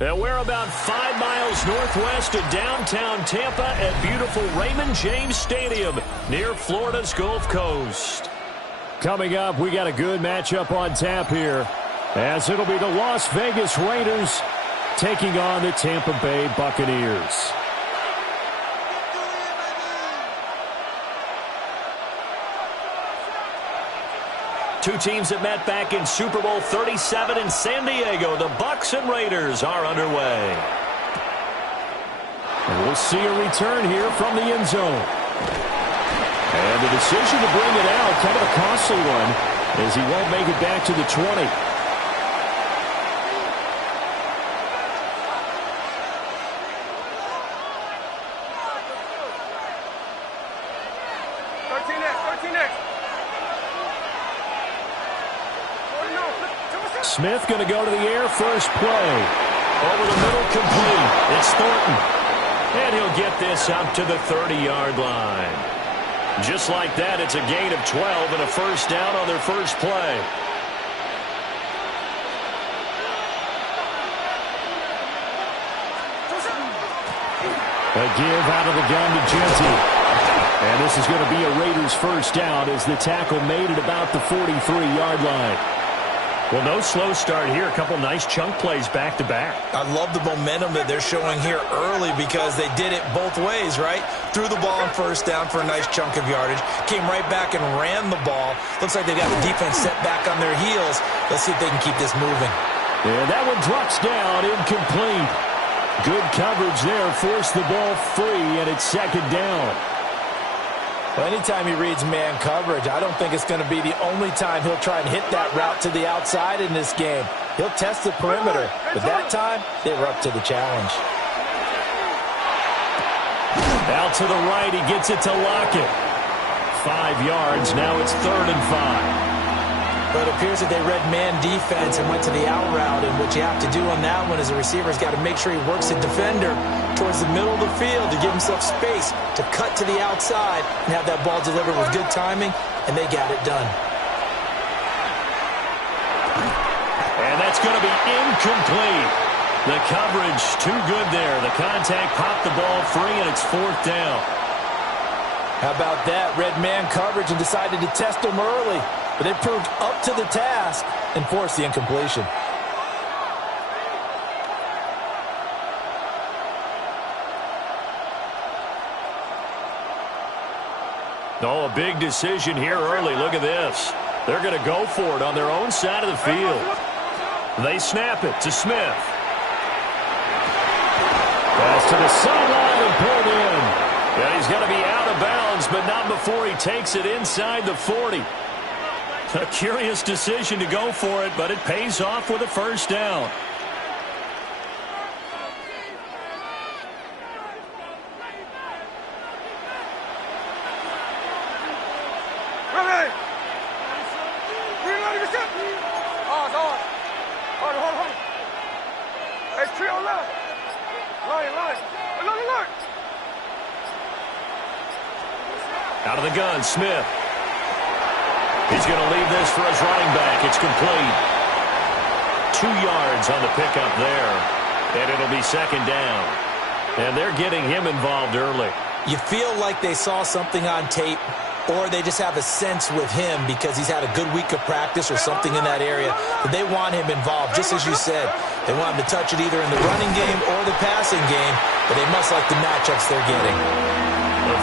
And we're about 5 miles northwest of downtown Tampa at beautiful Raymond James Stadium near Florida's Gulf Coast. Coming up, we got a good matchup on tap here, as it'll be the Las Vegas Raiders taking on the Tampa Bay Buccaneers. Two teams that met back in Super Bowl 37 in San Diego. The Bucs and Raiders are underway. And we'll see a return here from the end zone. And the decision to bring it out, kind of a costly one, as he won't make it back to the 20. Smith going to go to the air, first play. Over the middle, complete. It's Thornton. And he'll get this out to the 30-yard line. Just like that, it's a gain of 12 and a first down on their first play. A give out of the gun to Genty. And this is going to be a Raiders first down as the tackle made it about the 43-yard line. Well, no slow start here. A couple nice chunk plays back-to-back. I love the momentum that they're showing here early because they did it both ways, right? Threw the ball on first down for a nice chunk of yardage. Came right back and ran the ball. Looks like they got the defense set back on their heels. Let's see if they can keep this moving. And that one drops down, incomplete. Good coverage there. Forced the ball free, and it's second down. Well, anytime he reads man coverage, I don't think it's going to be the only time he'll try and hit that route to the outside in this game. He'll test the perimeter, but that time, they were up to the challenge. Out to the right, he gets it to Lockett. 5 yards, now it's 3rd and 5. But it appears that they read man defense and went to the out route, and what you have to do on that one is a receiver's got to make sure he works the defender towards the middle of the field to give himself space to cut to the outside and have that ball delivered with good timing, and they got it done. And that's going to be incomplete. The coverage too good there. The contact popped the ball free, and it's 4th down. How about that? Red man coverage and decided to test him early. But they proved up to the task and forced the incompletion. Oh, a big decision here early. Look at this. They're going to go for it on their own side of the field. They snap it to Smith. Pass to the sideline and pulled in. Yeah, he's going to be out of bounds, but not before he takes it inside the 40. A curious decision to go for it, but it pays off with a first down. Out of the gun, Smith. He's going to leave this for his running back. It's complete. 2 yards on the pickup there. And it'll be second down. And they're getting him involved early. You feel like they saw something on tape, or they just have a sense with him because he's had a good week of practice or something in that area. But they want him involved, just as you said. They want him to touch it either in the running game or the passing game, but they must like the matchups they're getting.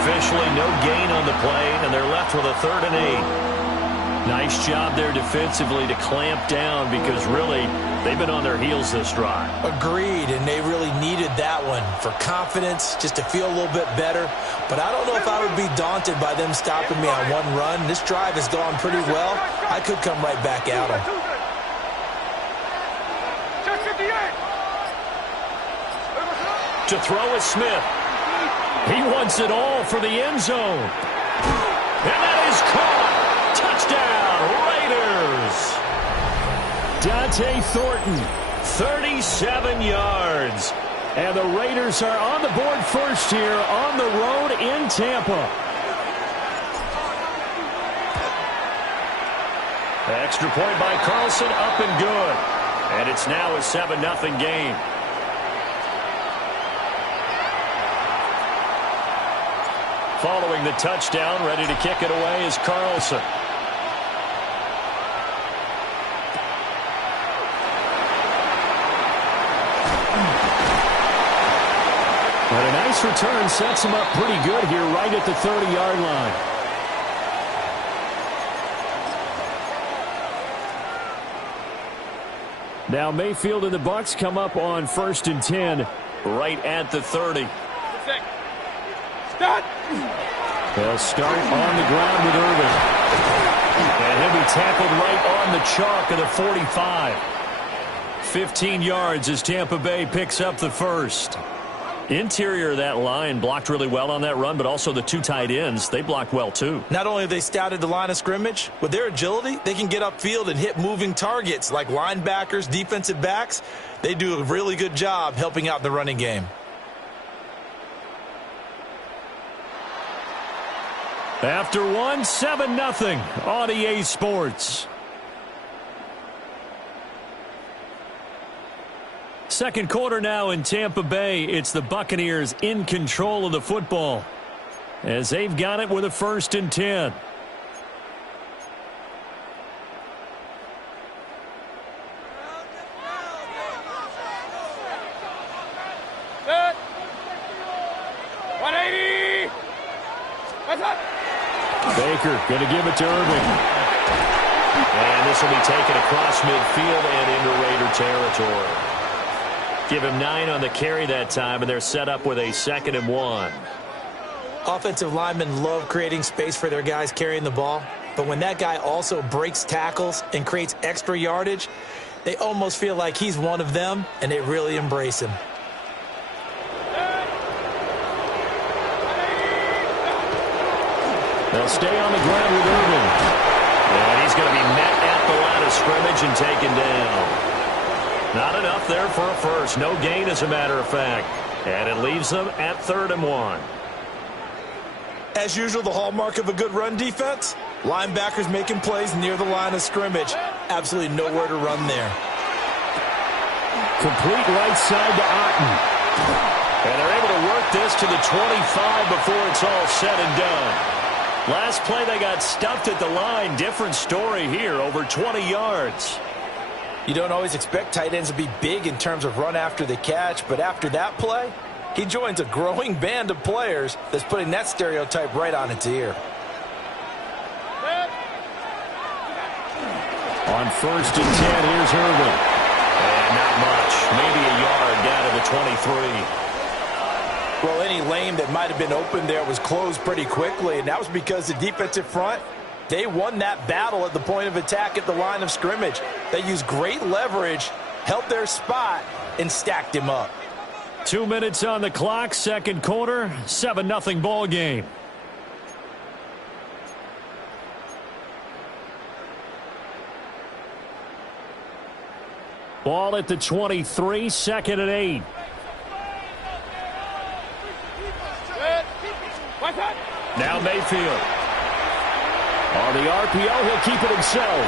Officially no gain on the play, and they're left with a 3rd and 8. Nice job there defensively to clamp down because really they've been on their heels this drive. Agreed, and they really needed that one for confidence, just to feel a little bit better. But I don't know if I would be daunted by them stopping me on one run. This drive has gone pretty well. I could come right back at them. To throw is Smith. He wants it all for the end zone. And that is caught. Touchdown, Raiders. Dante Thornton, 37 yards. And the Raiders are on the board first here on the road in Tampa. Extra point by Carlson, up and good. And it's now a 7-0 game. Following the touchdown, ready to kick it away is Carlson. But a nice return sets him up pretty good here right at the 30-yard line. Now Mayfield and the Bucs come up on 1st and 10 right at the 30. Start. They'll start on the ground with Irvin. And he'll be tackled right on the chalk of the 45. 15 yards as Tampa Bay picks up the first. Interior of that line blocked really well on that run, but also the two tight ends, they blocked well too. Not only have they scouted the line of scrimmage, with their agility, they can get upfield and hit moving targets like linebackers, defensive backs. They do a really good job helping out the running game. After one, 7-0 on EA Sports. Second quarter now in Tampa Bay. It's the Buccaneers in control of the football as they've got it with a 1st and 10. Good. 180. What's up? Baker going to give it to Irving. And this will be taken across midfield and into Raider territory. Give him 9 on the carry that time, and they're set up with a 2nd and 1. Offensive linemen love creating space for their guys carrying the ball, but when that guy also breaks tackles and creates extra yardage, they almost feel like he's one of them, and they really embrace him. They'll stay on the ground with Irvin. And he's going to be met at the line of scrimmage and taken down. Not enough there for a first. No gain, as a matter of fact. And it leaves them at 3rd and 1. As usual, the hallmark of a good run defense, linebackers making plays near the line of scrimmage. Absolutely nowhere to run there. Complete right side to Otten. And they're able to work this to the 25 before it's all said and done. Last play, they got stuffed at the line. Different story here, over 20 yards. You don't always expect tight ends to be big in terms of run after the catch, but after that play, he joins a growing band of players that's putting that stereotype right on its ear. On 1st and 10, here's Irvin. And not much, maybe a yard down to the 23. Well, any lane that might have been open there was closed pretty quickly, and that was because the defensive front, they won that battle at the point of attack at the line of scrimmage. They used great leverage, held their spot, and stacked him up. 2 minutes on the clock, second quarter, 7-0 ball game. Ball at the 23, 2nd and 8. Now Mayfield. On the RPO, he'll keep it himself.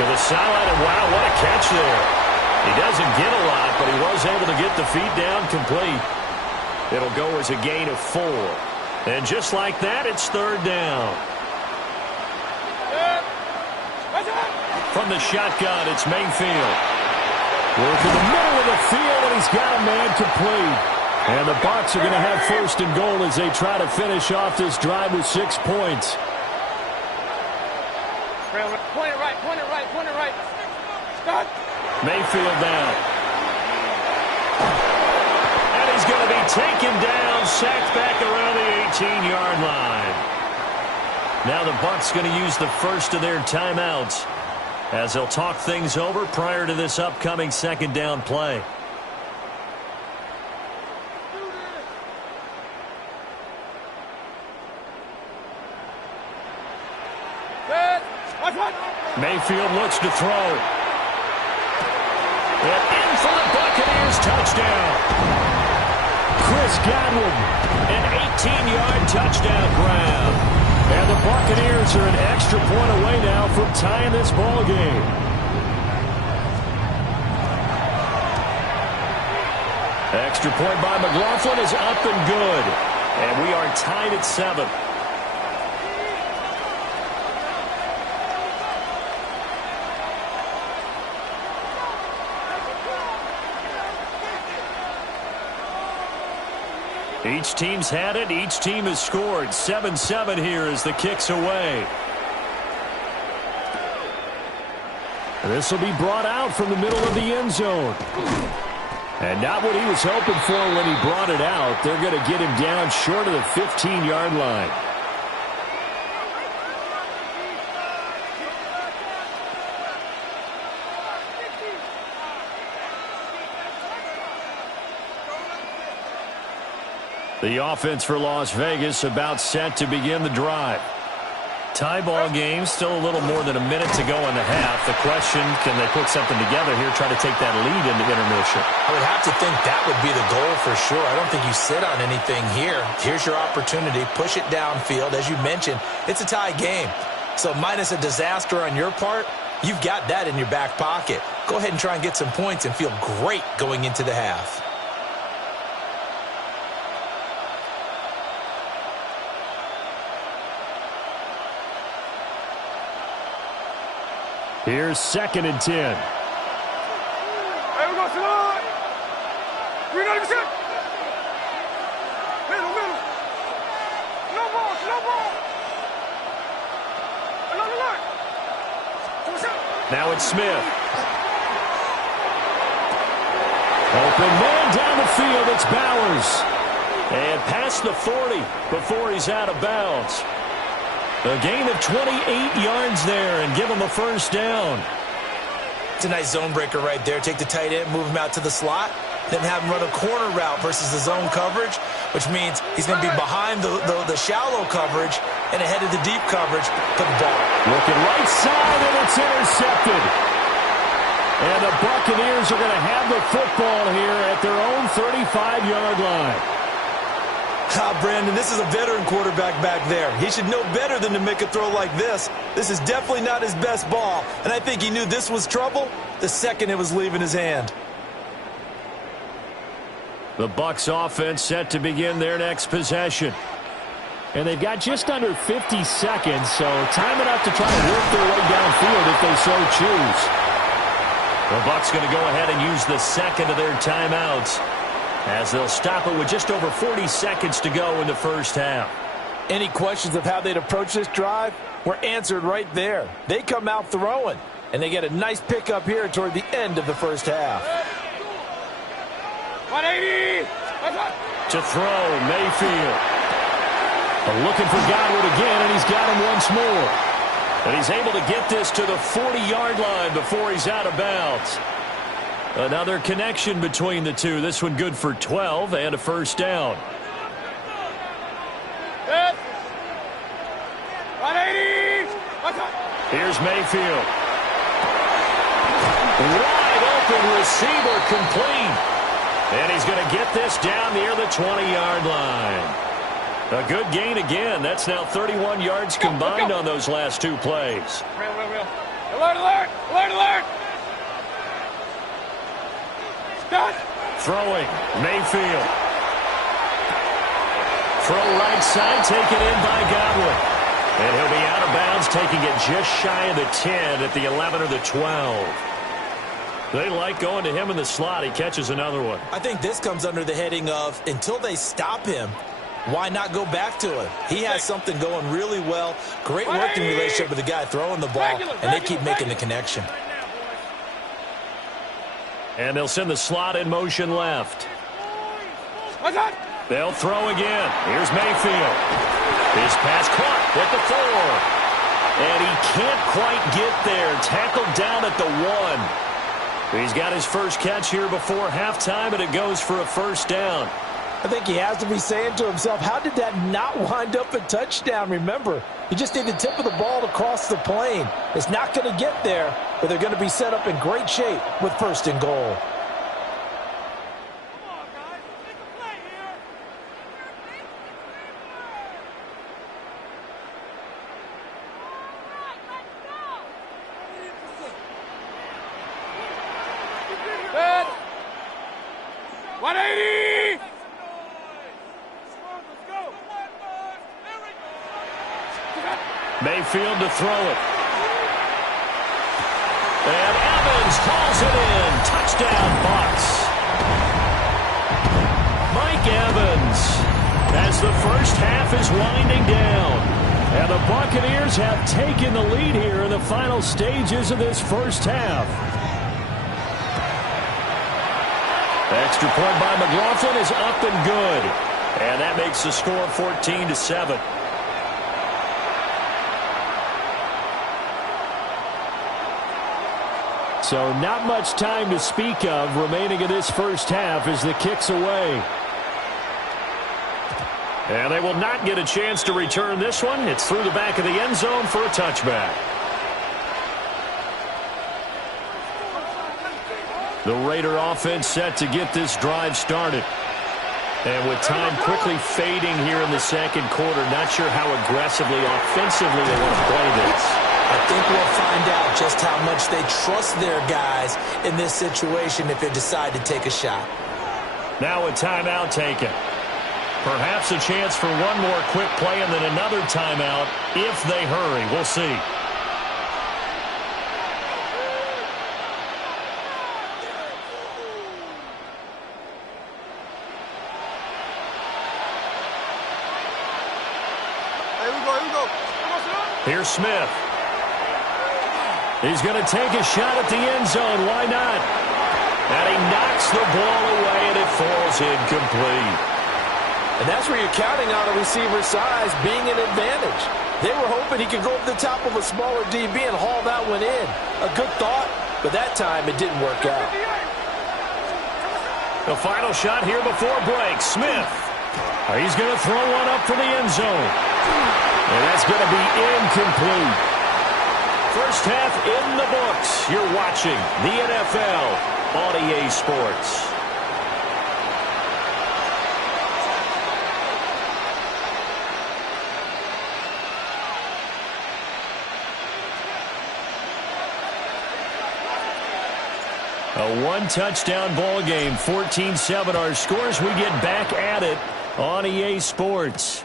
To the sideline, and wow, what a catch there. He doesn't get a lot, but he was able to get the feet down complete. It'll go as a gain of 4. And just like that, it's 3rd down. From the shotgun, it's Mayfield. Working the middle of the field, and he's got a man complete. And the Bucs are going to have 1st and goal as they try to finish off this drive with 6 points. Point it right, point it right, point it right. Start. Mayfield down. And he's going to be taken down, sacked back around the 18-yard line. Now the Bucs going to use the first of their timeouts as they'll talk things over prior to this upcoming 2nd down play. Mayfield looks to throw. And in for the Buccaneers, touchdown. Chris Godwin, an 18-yard touchdown grab. And the Buccaneers are an extra point away now from tying this ball game. Extra point by McLaughlin is up and good. And we are tied at 7. Each team's had it. Each team has scored. 7-7 here as the kick's away. This will be brought out from the middle of the end zone. And not what he was hoping for when he brought it out. They're going to get him down short of the 15-yard line. The offense for Las Vegas about set to begin the drive. Tie ball game, still a little more than a minute to go in the half. The question, can they put something together here, try to take that lead into intermission? I would have to think that would be the goal for sure. I don't think you sit on anything here. Here's your opportunity. Push it downfield. As you mentioned, it's a tie game. So minus a disaster on your part, you've got that in your back pocket. Go ahead and try and get some points and feel great going into the half. Here's 2nd and 10. Hey, we go slide. We not even set. Middle. No ball. Another line. Now it's Smith. Open man down the field. It's Bowers. And past the 40 before he's out of bounds. A gain of 28 yards there and give him a first down. It's a nice zone breaker right there. Take the tight end, move him out to the slot, then have him run a corner route versus the zone coverage, which means he's going to be behind the shallow coverage and ahead of the deep coverage for the ball. Looking right side, and it's intercepted. And the Buccaneers are going to have the football here at their own 35-yard line. Brandon, this is a veteran quarterback back there. He should know better than to make a throw like this. This is definitely not his best ball, and I think he knew this was trouble the second it was leaving his hand. The Bucs offense set to begin their next possession. And they've got just under 50 seconds, so time enough to try to work their way downfield if they so choose. The Bucs going to go ahead and use the second of their timeouts, as they'll stop it with just over 40 seconds to go in the first half. Any questions of how they'd approach this drive were answered right there. They come out throwing, and they get a nice pickup here toward the end of the first half. 180. To throw, Mayfield. Looking for Godwin again, and he's got him once more. And he's able to get this to the 40-yard line before he's out of bounds. Another connection between the two. This one good for 12 and a first down. 180. Here's Mayfield. Wide open receiver complete. And he's going to get this down near the 20-yard line. A good gain again. That's now 31 yards combined on those last two plays. Real. Alert. Throwing, Mayfield. Throw right side, taken in by Godwin. And he'll be out of bounds, taking it just shy of the 10 at the 11 or the 12. They like going to him in the slot. He catches another one. I think this comes under the heading of, until they stop him, why not go back to him? He has something going really well. Great working relationship with the guy throwing the ball, and they keep making the connection. And they'll send the slot in motion left. They'll throw again. Here's Mayfield. His pass caught at the 4. And he can't quite get there. Tackled down at the 1. He's got his first catch here before halftime, and it goes for a first down. I think he has to be saying to himself, how did that not wind up a touchdown? Remember, you just need the tip of the ball to cross the plane. It's not going to get there, but they're going to be set up in great shape with first and goal. Good. 180. Mayfield to throw it. And Evans hauls it in. Touchdown, Bucs. Mike Evans as the first half is winding down. And the Buccaneers have taken the lead here in the final stages of this first half. The extra point by McLaughlin is up and good. And that makes the score 14-7. So not much time to speak of remaining in this first half as the kick's away. And they will not get a chance to return this one. It's through the back of the end zone for a touchback. The Raider offense set to get this drive started. And with time quickly fading here in the second quarter, not sure how aggressively, offensively they want to play this. I think we'll find out just how much they trust their guys in this situation if they decide to take a shot. Now a timeout taken. Perhaps a chance for one more quick play and then another timeout if they hurry. We'll see. Here's Smith. He's going to take a shot at the end zone. Why not? And he knocks the ball away, and it falls incomplete. And that's where you're counting on a receiver's size being an advantage. They were hoping he could go over the top of a smaller DB and haul that one in. A good thought, but that time it didn't work out. The final shot here before break. Smith. He's going to throw one up for the end zone. And that's going to be incomplete. First half in the books. You're watching the NFL on EA Sports. A one-touchdown ball game, 14-7 our scores. We get back at it on EA Sports.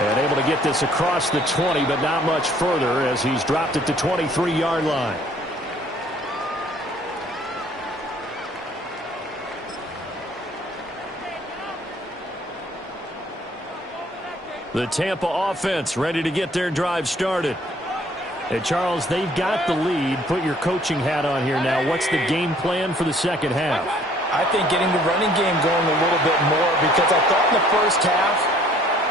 And able to get this across the 20, but not much further as he's dropped it to 23-yard line. The Tampa offense ready to get their drive started. And Charles, they've got the lead. Put your coaching hat on here now. What's the game plan for the second half? I think getting the running game going a little bit more, because I thought in the first half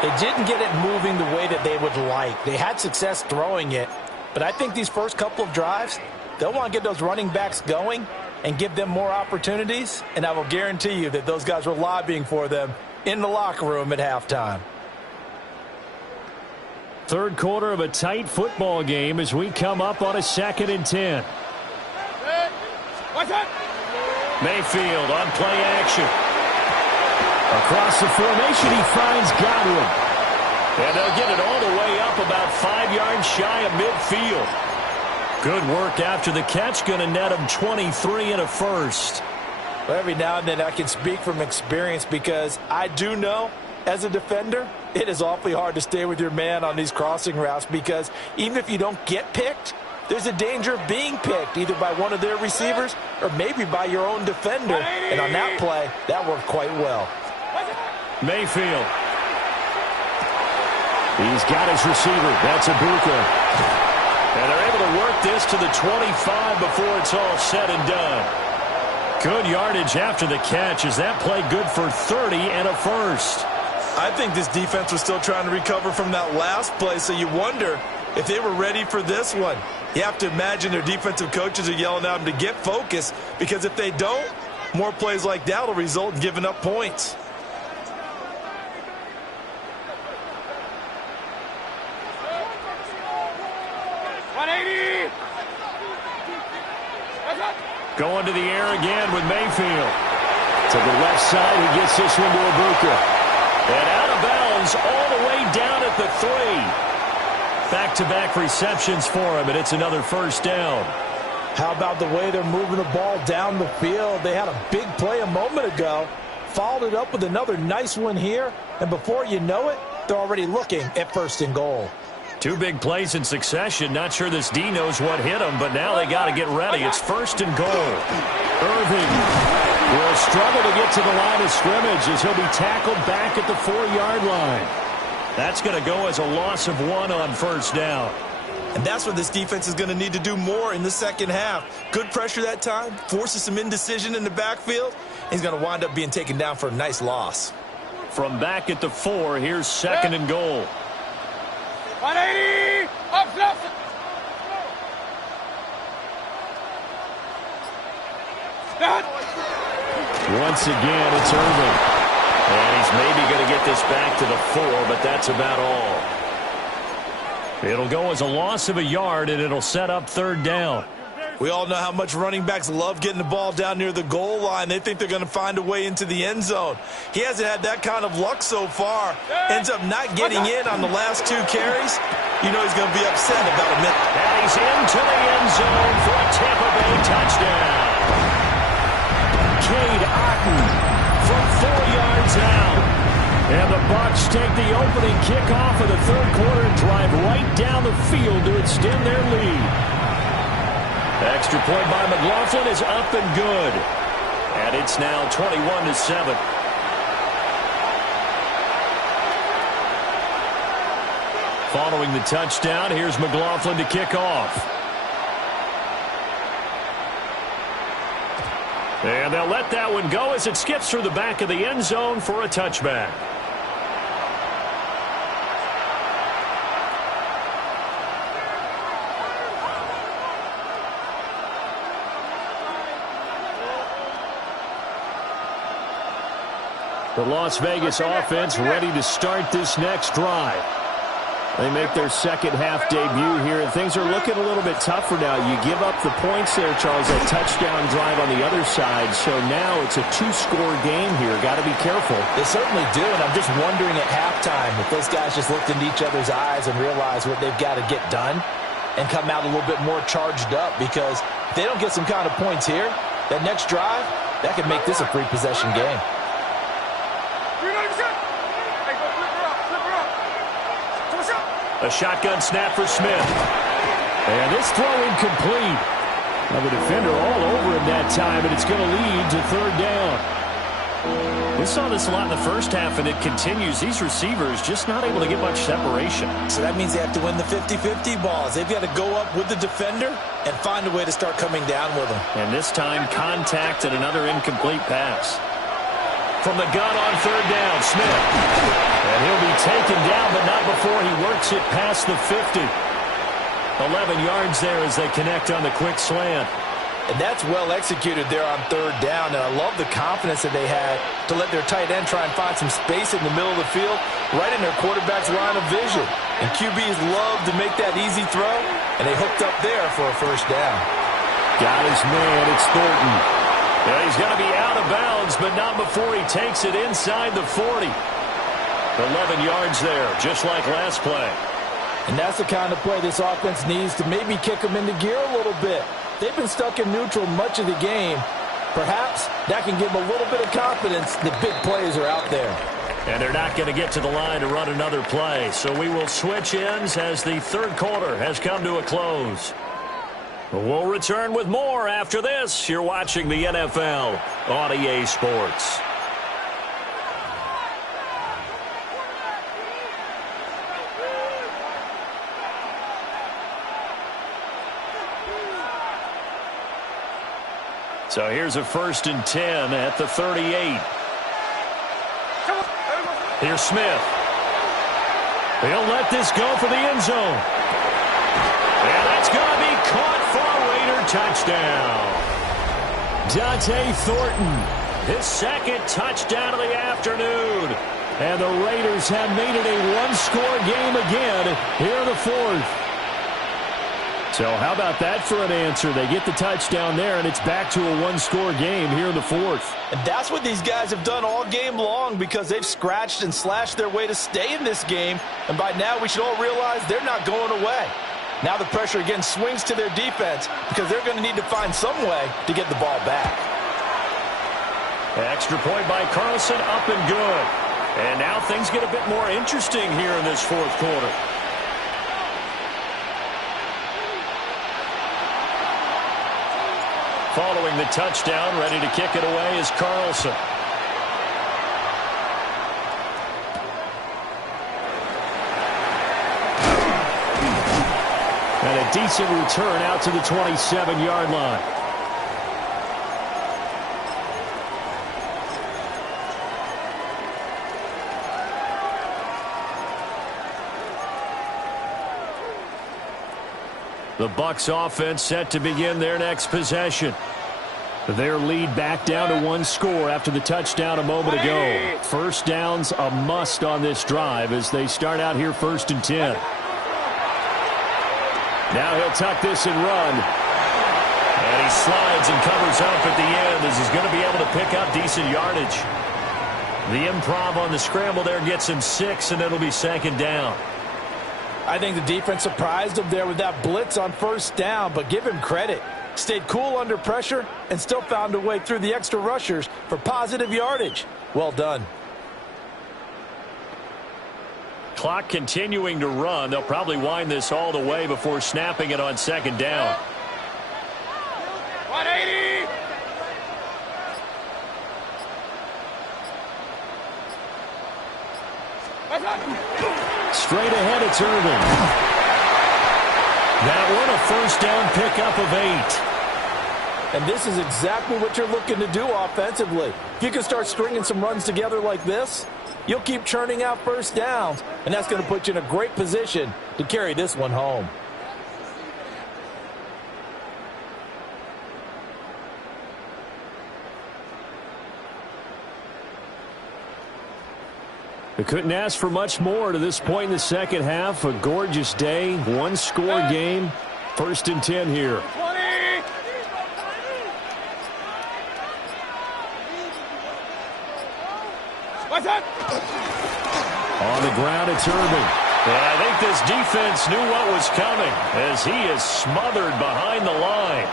they didn't get it moving the way that they would like. They had success throwing it, but I think these first couple of drives, they'll want to get those running backs going and give them more opportunities, and I will guarantee you that those guys were lobbying for them in the locker room at halftime. Third quarter of a tight football game as we come up on a 2nd and 10. Mayfield on play action. Across the formation, he finds Godwin. And they'll get it all the way up about 5 yards shy of midfield. Good work after the catch. Going to net him 23 and a first. Well, every now and then I can speak from experience, because I do know as a defender, it is awfully hard to stay with your man on these crossing routes, because even if you don't get picked, there's a danger of being picked either by one of their receivers or maybe by your own defender. And on that play, that worked quite well. Mayfield. He's got his receiver. That's Ibuka. And they're able to work this to the 25 before it's all said and done. Good yardage after the catch. Is that play good for 30 and a first? I think this defense was still trying to recover from that last play, so you wonder if they were ready for this one. You have to imagine their defensive coaches are yelling at them to get focused, because if they don't, more plays like that will result in giving up points. Going to the air again with Mayfield. To the left side, he gets this one to Ibuka. And out of bounds all the way down at the 3. Back-to-back receptions for him, and it's another first down. How about the way they're moving the ball down the field? They had a big play a moment ago, followed it up with another nice one here, and before you know it, they're already looking at 1st and goal. 2 big plays in succession. Not sure this D knows what hit him, but now they got to get ready. It's 1st and goal. Irving will struggle to get to the line of scrimmage as he'll be tackled back at the 4-yard line. That's going to go as a loss of 1 on first down. And that's what this defense is going to need to do more in the second half. Good pressure that time, forces some indecision in the backfield. He's going to wind up being taken down for a nice loss. From back at the 4, here's 2nd and goal. 180! Up, left! Once again, it's Irvin. And he's maybe going to get this back to the 4, but that's about all. It'll go as a loss of a yard, and it'll set up 3rd down. We all know how much running backs love getting the ball down near the goal line. They think they're going to find a way into the end zone. He hasn't had that kind of luck so far. Ends up not getting in on the last 2 carries. You know he's going to be upset about a minute. And he's into the end zone for a Tampa Bay touchdown. Cade Otton from 4 yards out. And the Bucs take the opening kickoff of the 3rd quarter and drive right down the field to extend their lead. Extra point by McLaughlin is up and good. And it's now 21-7. Following the touchdown, here's McLaughlin to kick off. And they'll let that one go as it skips through the back of the end zone for a touchback. The Las Vegas offense ready to start this next drive. They make their second half debut here, and things are looking a little bit tougher now. You give up the points there, Charles, that touchdown drive on the other side. So now it's a 2-score game here. Got to be careful. They certainly do, and I'm just wondering at halftime if those guys just looked into each other's eyes and realized what they've got to get done and come out a little bit more charged up, because if they don't get some kind of points here, that next drive, that could make this a free possession game. A shotgun snap for Smith. And this throw incomplete. Now the defender all over him that time, and it's going to lead to 3rd down. We saw this a lot in the first half, and it continues. These receivers just not able to get much separation. So that means they have to win the 50-50 balls. They've got to go up with the defender and find a way to start coming down with them. And this time, contact and another incomplete pass. From the gun on 3rd down, Smith. And he'll be taken down, but not before he works it past the 50. 11 yards there as they connect on the quick slant. And that's well executed there on 3rd down. And I love the confidence that they had to let their tight end try and find some space in the middle of the field, right in their quarterback's line of vision. And QBs love to make that easy throw, and they hooked up there for a 1st down. Got his man, it's Thornton. Yeah, he's going to be out of bounds, but not before he takes it inside the 40. 11 yards there, just like last play. And that's the kind of play this offense needs to maybe kick them into gear a little bit. They've been stuck in neutral much of the game. Perhaps that can give them a little bit of confidence that big plays are out there. And they're not going to get to the line to run another play. So we will switch ends as the 3rd quarter has come to a close. We'll return with more after this. You're watching the NFL on EA Sports. So here's a 1st and 10 at the 38. Here's Smith. He'll let this go for the end zone. And that's going to be caught for a Raider touchdown. Dante Thornton, his 2nd touchdown of the afternoon. And the Raiders have made it a 1-score game again here in the 4th. So how about that for an answer? They get the touchdown there, and it's back to a 1-score game here in the 4th. And that's what these guys have done all game long, because they've scratched and slashed their way to stay in this game. And by now, we should all realize they're not going away. Now the pressure again swings to their defense, because they're going to need to find some way to get the ball back. Extra point by Carlson, up and good. And now things get a bit more interesting here in this 4th quarter. Following the touchdown. Ready to kick it away is Carlson. And a decent return out to the 27-yard line. The Bucs offense set to begin their next possession. Their lead back down to one score after the touchdown a moment ago. First down's a must on this drive as they start out here 1st and 10. Now he'll tuck this and run. And he slides and covers up at the end as he's going to be able to pick up decent yardage. The improv on the scramble there gets him 6, and it'll be 2nd down. I think the defense surprised him there with that blitz on 1st down, but give him credit. Stayed cool under pressure and still found a way through the extra rushers for positive yardage. Well done. Clock continuing to run. They'll probably wind this all the way before snapping it on 2nd down. 180! Straight ahead, it's Irving. That one, a 1st down pickup of 8. And this is exactly what you're looking to do offensively. If you can start stringing some runs together like this, you'll keep churning out 1st downs, and that's going to put you in a great position to carry this one home. They couldn't ask for much more to this point in the second half. A gorgeous day, one-score game. 1st and 10 here. 20! What's that? On the ground, it's Irving. And I think this defense knew what was coming as he is smothered behind the line.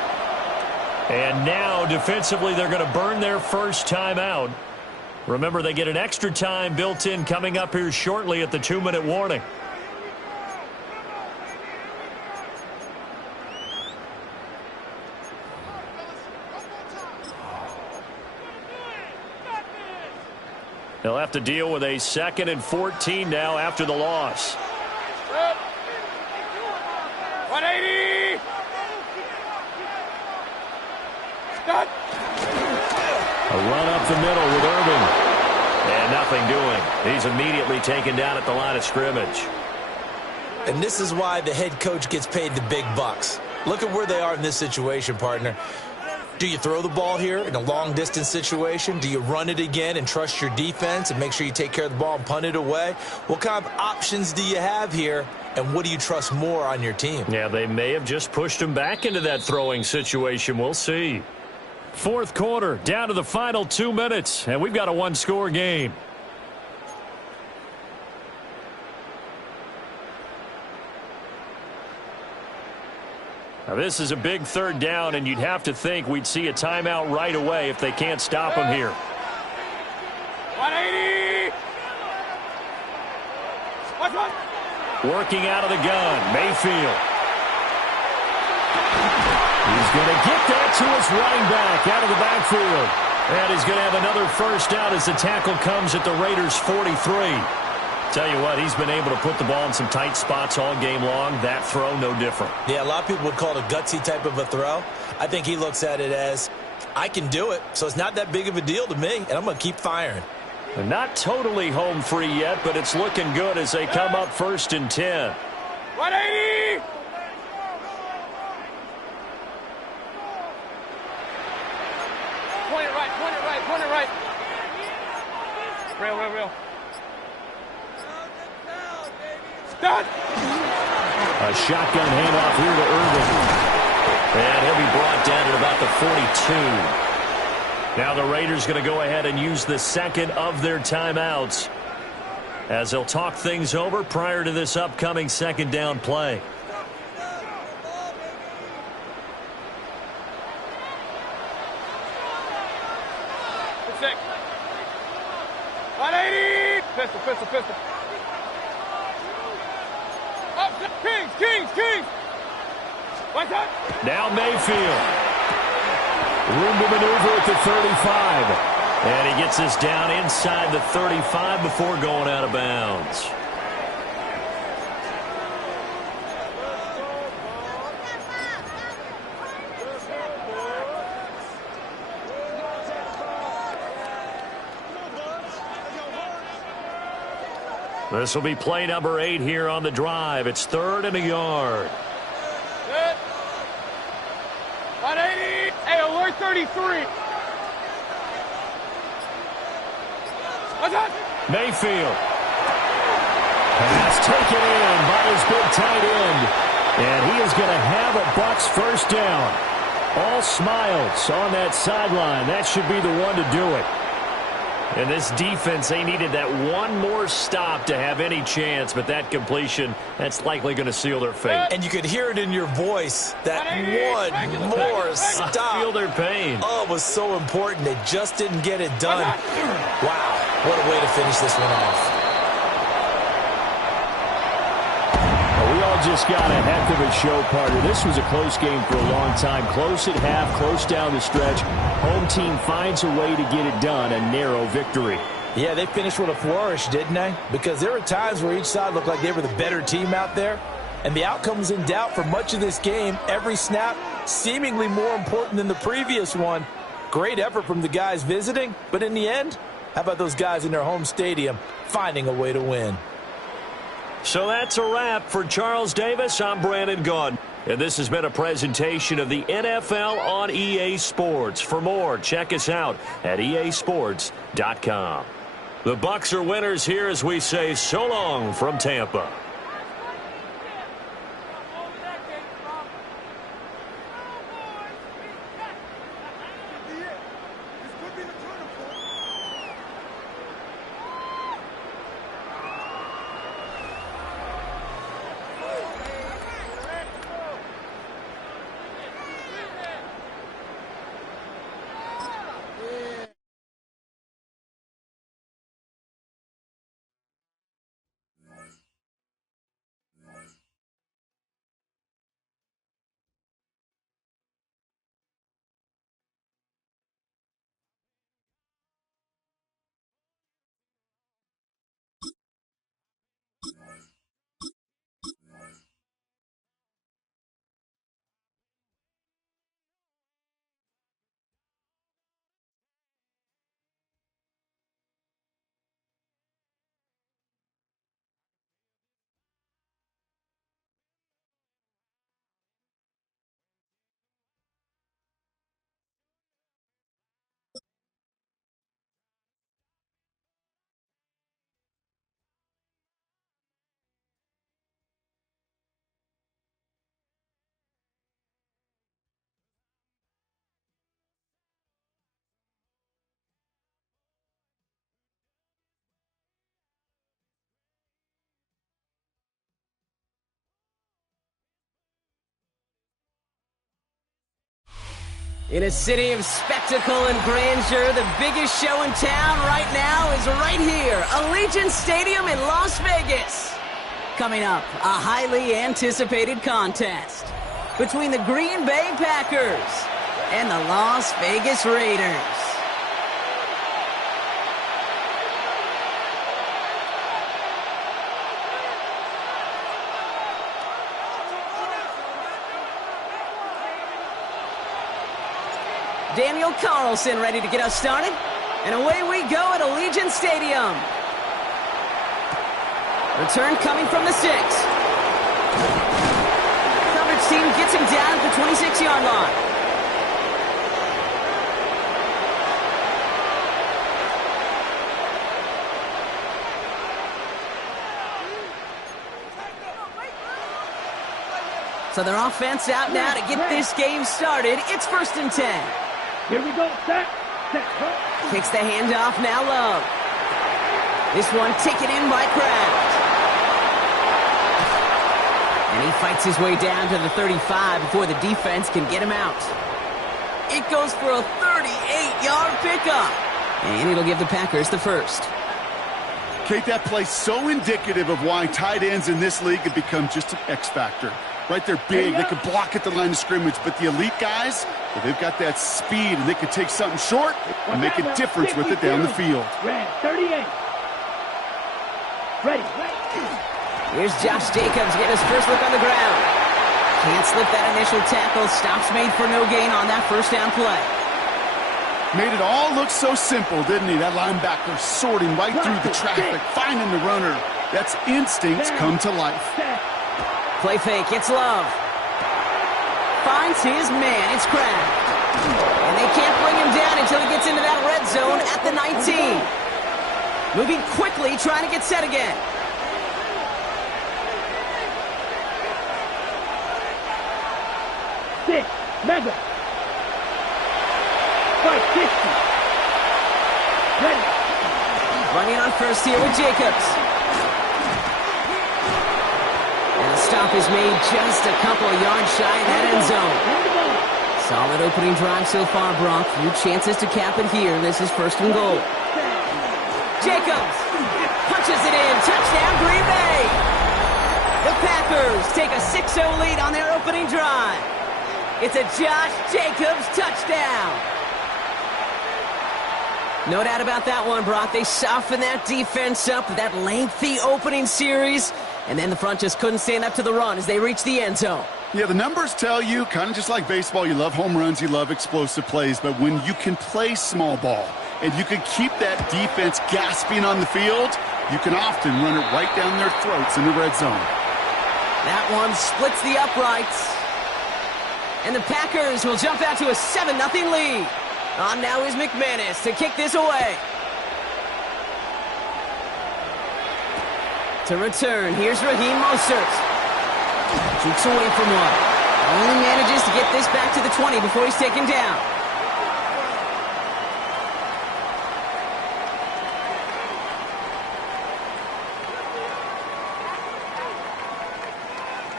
And now, defensively, they're going to burn their first timeout. Remember, they get an extra time built in coming up here shortly at the 2-minute warning. They'll have to deal with a 2nd and 14 now after the loss. 180! Stop! A run up the middle with Irving. And nothing doing. He's immediately taken down at the line of scrimmage. And this is why the head coach gets paid the big bucks. Look at where they are in this situation, partner. Do you throw the ball here in a long-distance situation? Do you run it again and trust your defense and make sure you take care of the ball and punt it away? What kind of options do you have here, and what do you trust more on your team? Yeah, they may have just pushed him back into that throwing situation. We'll see. 4th quarter, down to the final 2 minutes, and we've got a one-score game. Now, this is a big 3rd down, and you'd have to think we'd see a timeout right away if they can't stop him here. 180! Working out of the gun, Mayfield. He's going to get that to his running back out of the backfield. And he's going to have another 1st down as the tackle comes at the Raiders' 43. Tell you what, he's been able to put the ball in some tight spots all game long. That throw, no different. Yeah, a lot of people would call it a gutsy type of a throw. I think he looks at it as, I can do it, so it's not that big of a deal to me, and I'm going to keep firing. They're not totally home free yet, but it's looking good as they come up 1st and 10. 180! Point it right. Real. Stop! A shotgun handoff here to Irving. And he'll be brought down at about the 42. Now the Raiders going to go ahead and use the 2nd of their timeouts as they'll talk things over prior to this upcoming 2nd down play. Six. 180! Pistol. Up, Kings! What's up? Now Mayfield. Room to maneuver at the 35. And he gets this down inside the 35 before going out of bounds. This will be play number 8 here on the drive. It's 3rd and a yard. Good. 180. Hey, alert 33. What's up? Mayfield. Pass taken in by his big tight end. And he is going to have a Bucs first down. All smiles on that sideline. That should be the one to do it. And this defense, they needed that one more stop to have any chance, but that completion, that's likely going to seal their fate. And you could hear it in your voice, that one more stop. Feel their pain. Oh, it was so important. They just didn't get it done. Wow, what a way to finish this one off. We all just got a heck of a show, partner. This was a close game for a long time. Close at half, close down the stretch. Home team finds a way to get it done, a narrow victory. Yeah, they finished with a flourish, didn't they? Because there were times where each side looked like they were the better team out there. And the outcome was in doubt for much of this game. Every snap seemingly more important than the previous one. Great effort from the guys visiting. But in the end, how about those guys in their home stadium finding a way to win? So that's a wrap for Charles Davis. I'm Brandon Gaudin. And this has been a presentation of the NFL on EA Sports. For more, check us out at easports.com. The Bucs are winners here as we say so long from Tampa. In a city of spectacle and grandeur, the biggest show in town right now is right here, Allegiant Stadium in Las Vegas. Coming up, a highly anticipated contest between the Green Bay Packers and the Las Vegas Raiders. Daniel Carlson ready to get us started. And away we go at Allegiant Stadium. Return coming from the 6. Coverage team gets him down at the 26-yard line. So their offense out now to get this game started. It's 1st and 10. Here we go. Set. Kicks the handoff now Love. This one taken in by Kraft. And he fights his way down to the 35 before the defense can get him out. It goes for a 38-yard pickup. And it'll give the Packers the first. Kate, that play so indicative of why tight ends in this league have become just an X factor. right? They're big. They can block at the line of scrimmage. But the elite guys, well, they've got that speed, and they can take something short and make a difference with it down the field. Red 38. Ready. Here's Josh Jacobs getting his first look on the ground. Can't slip that initial tackle. Stops made for no gain on that first down play. Made it all look so simple, didn't he? That linebacker sorting right through the traffic, finding the runner. That's instincts come to life. Play fake, it's Love. Finds his man, it's Kraft. And they can't bring him down until he gets into that red zone at the 19. Moving quickly, trying to get set again. Six, mega. 550. Ready. Running on first here with Jacobs. And the stop is made just a couple of yards shy in that end zone. Solid opening drive so far, Brock. Few chances to cap it here. This is first and goal. Jacobs punches it in. Touchdown, Green Bay. The Packers take a 6-0 lead on their opening drive. It's a Josh Jacobs touchdown. No doubt about that one, Brock. They softened that defense up with that lengthy opening series, and then the front just couldn't stand up to the run as they reached the end zone. Yeah, the numbers tell you, kind of just like baseball, you love home runs, you love explosive plays, but when you can play small ball and you can keep that defense gasping on the field, you can often run it right down their throats in the red zone. That one splits the uprights. And the Packers will jump out to a 7-0 lead. On now is McManus to kick this away. To return, here's Raheem Mostert. Jukes away from one. Only manages to get this back to the 20 before he's taken down.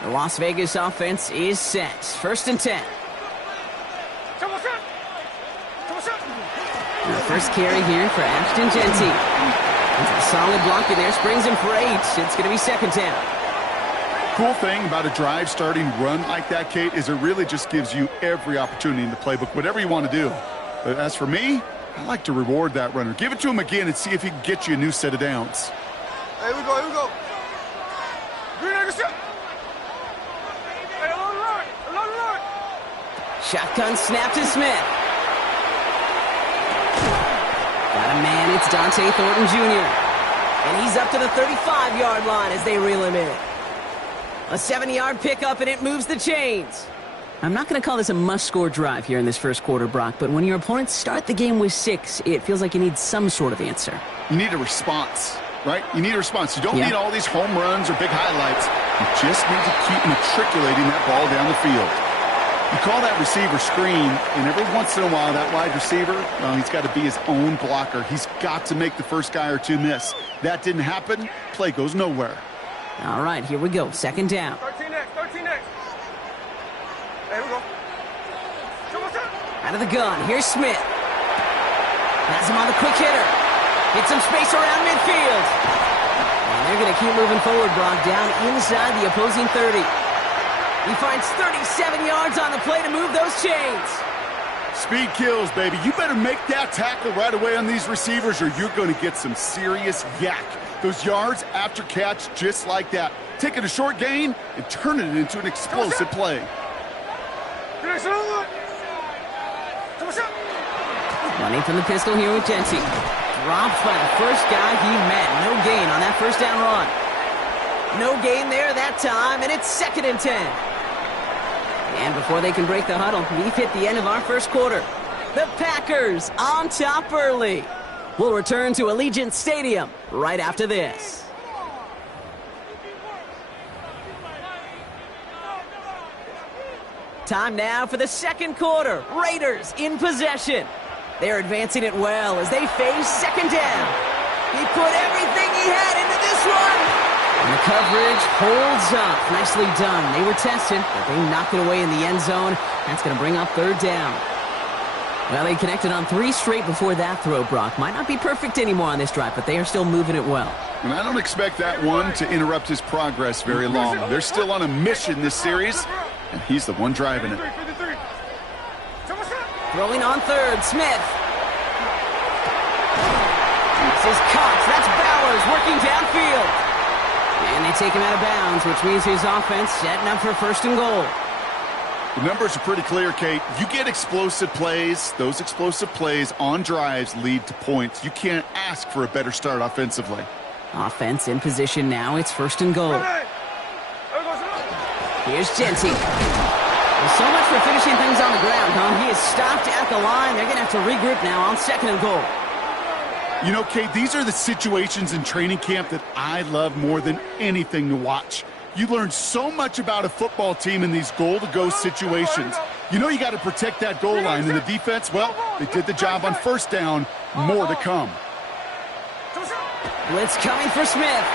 The Las Vegas offense is set. First and 10. And the first carry here for Ashton Genty. It's a solid block in there. Springs him for 8. It's going to be second down. Cool thing about a drive starting run like that, Kate, is it really just gives you every opportunity in the playbook, whatever you want to do. But as for me, I like to reward that runner. Give it to him again and see if he can get you a new set of downs. Here we go, here we go. Shotgun snap to Smith. Got a man, it's Dante Thornton Jr. And he's up to the 35-yard line as they reel him in. A 7-yard pickup, and it moves the chains. I'm not going to call this a must-score drive here in this first quarter, Brock, but when your opponents start the game with 6, it feels like you need some sort of answer. You need a response, right? You need a response. You don't need all these home runs or big highlights. You just need to keep matriculating that ball down the field. You call that receiver screen, and every once in a while, that wide receiver, well, he's got to be his own blocker. He's got to make the first guy or two miss. That didn't happen. Play goes nowhere. All right, here we go. Second down. 13 next. There we go. Out of the gun, here's Smith. Has him on the quick hitter. Get some space around midfield. And they're going to keep moving forward, Brock, down inside the opposing 30. He finds 37 yards on the play to move those chains. Speed kills, baby. You better make that tackle right away on these receivers or you're going to get some serious yak. Those yards after catch just like that. Taking a short gain and turning it into an explosive play. Running from the pistol here with Genty. Dropped by the first guy he met. No gain on that first down run. No gain there that time, and it's second and 10. And before they can break the huddle, we've hit the end of our first quarter. The Packers on top early. We'll return to Allegiant Stadium right after this. Time now for the second quarter. Raiders in possession. They're advancing it well as they face second down. He put everything he had into this one. And the coverage holds up. Nicely done. They were tested, but they knocked it away in the end zone. That's going to bring up third down. Well, they connected on 3 straight before that throw, Brock. Might not be perfect anymore on this drive, but they are still moving it well. And I don't expect that one to interrupt his progress very long. They're still on a mission this series, and he's the one driving it. Throwing on third, Smith. This is Cox. That's Bowers working downfield. And they take him out of bounds, which means his offense setting up for first and goal. The numbers are pretty clear, Kate. You get explosive plays. Those explosive plays on drives lead to points. You can't ask for a better start offensively. Offense in position now. It's first and goal. Here's Genty. Well, so much for finishing things on the ground, huh? He is stopped at the line. They're going to have to regroup now on second and goal. You know, Kate, these are the situations in training camp that I love more than anything to watch. You learn so much about a football team in these goal-to-go situations. You know you got to protect that goal line, and the defense, well, they did the job on first down. More to come. Blitz coming for Smith.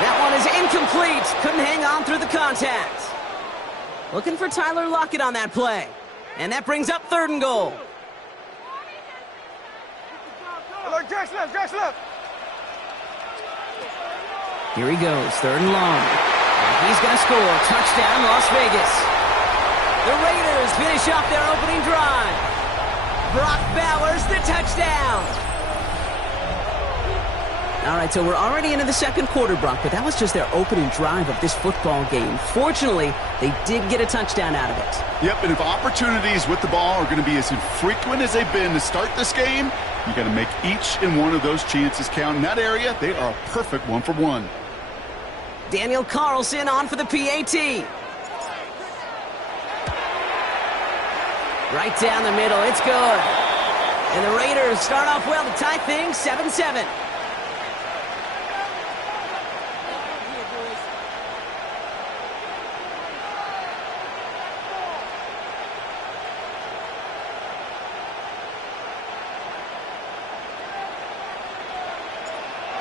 That one is incomplete. Couldn't hang on through the contact. Looking for Tyler Lockett on that play. And that brings up third and goal. Here he goes, third and long. And he's going to score. Touchdown, Las Vegas. The Raiders finish off their opening drive. Brock Bowers, the touchdown. All right, so we're already into the second quarter, Brock, but that was just their opening drive of this football game. Fortunately, they did get a touchdown out of it. Yep, and if opportunities with the ball are going to be as infrequent as they've been to start this game, you got to make each and one of those chances count. In that area, they are a perfect 1-for-1. Daniel Carlson on for the PAT. Right down the middle, it's good. And the Raiders start off well to tie things 7-7.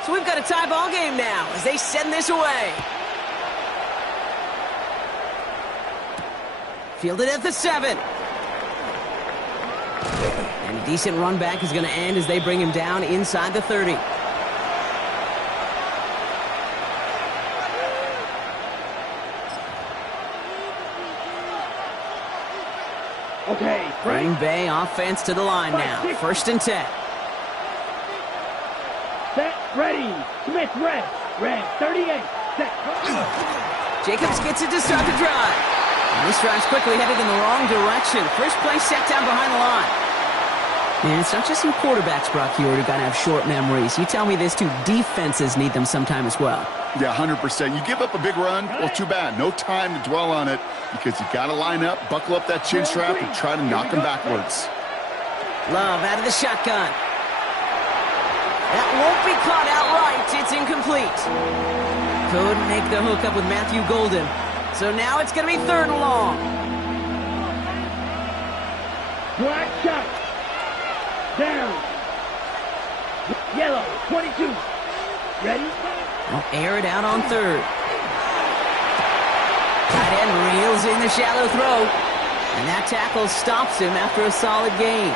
So we've got a tie ball game now as they send this away. Fielded at the 7. And a decent run back is going to end as they bring him down inside the 30. Okay. Green Bay offense to the line now. First and 10. Set, ready. Smith, red. Red, 38. Set. Jacobs gets it to start the drive. And this drive's quickly headed in the wrong direction. First play set down behind the line. And it's not just some quarterbacks, Brock, here who are going to have short memories. You tell me this too, defenses need them sometime as well. Yeah, 100%. You give up a big run, well, too bad. No time to dwell on it because you got to line up, buckle up that chin strap, and try to knock them backwards. Love out of the shotgun. That won't be caught outright. It's incomplete. Couldn't make the hook up with Matthew Golden. So now it's going to be third and long. Black shot. Down. Yellow, 22. Ready? Well, air it out on third. Tight end reels in the shallow throw. And that tackle stops him after a solid gain.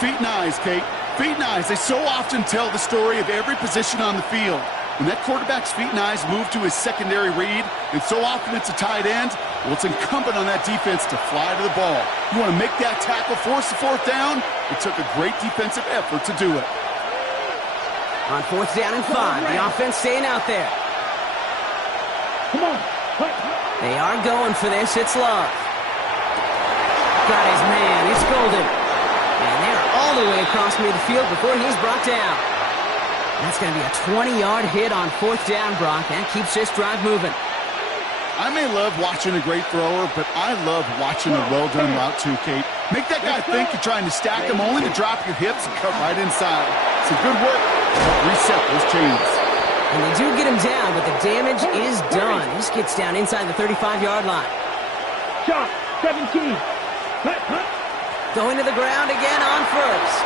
Feet and eyes, Kate. Feet and eyes. They so often tell the story of every position on the field. When that quarterback's feet and eyes move to his secondary read, and so often it's a tight end, well, it's incumbent on that defense to fly to the ball. You want to make that tackle, force the fourth down? It took a great defensive effort to do it. On fourth down and 5, the offense staying out there. Come on. They are going for this. It's Love. Got his man. It's Golden. And they're all the way across midfield before he's brought down. That's going to be a 20-yard hit on fourth down, Brock. That keeps this drive moving. I may love watching a great thrower, but I love watching a well-done route too, Kate. Make that guy think you're trying to stack him only to drop your hips and cut right inside. It's a good work to help reset those chains. And they do get him down, but the damage is done. He just gets down inside the 35-yard line. Shot, 17. Hut. Going to the ground again on first.